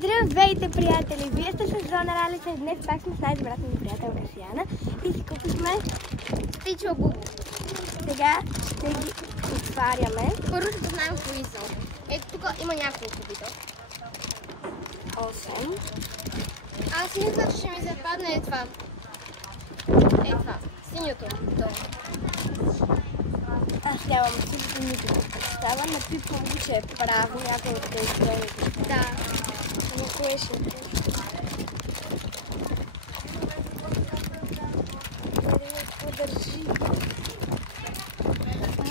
Здравейте, приятели! Вие сте с Зона Ралица и днес пак сме с най-добрата ми приятелка Сияна и си купихме Стичо Бубо. Сега ще ги отваряме. Първо ще познаем кои са. Ето тук има няколко вида. 8. Аз мисля, че ще ми се падне е това. Е това. Синьото. Аз нямам абсолютно никаква представа. Напипвам го, че е право някой от тези долните. Да. Кое ще е? Подържи.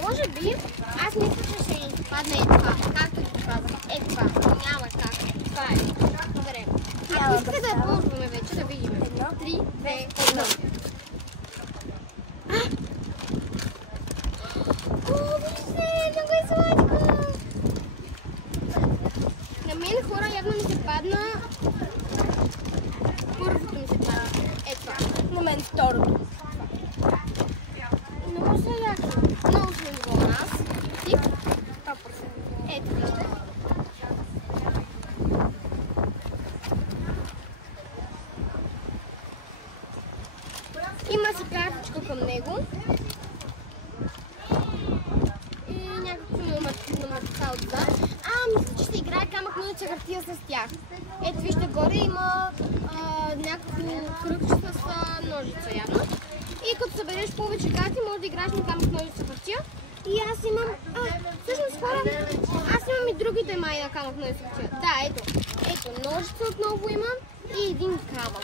Може би, аз мисля, че ще ни падне е това. Както ви казах. Е това. Няма как. Това е. Добре. Ако искате да ползваме вече, да видим. 3, 2, 1. О, вижте, много е сладко! На мен хора явно ми се падна. Първото ми се падна. Е това. На мен второто. Много са яко. Много са ниво на нас. Тип. Ето вижте. Има си картичка към него. И някакво номерца отзад. Мисля, че ще играе камък ножица хартия с тях. Ето вижте, горе има някакво кръгче с ножица явно. И като събереш повече карти, може да играеш на камък ножица хартия. И аз имам... всъщност хора, аз имам и другите май на камък ножица хартия. Да, ето ножица отново имам и един камък.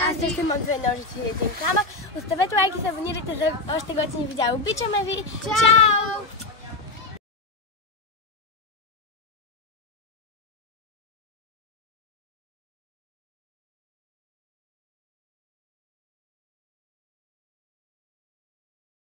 Аз също имам 2 ножици и един камък. Оставете лайк и се абонирайте за още готини видеа. Обичаме ви! Чао!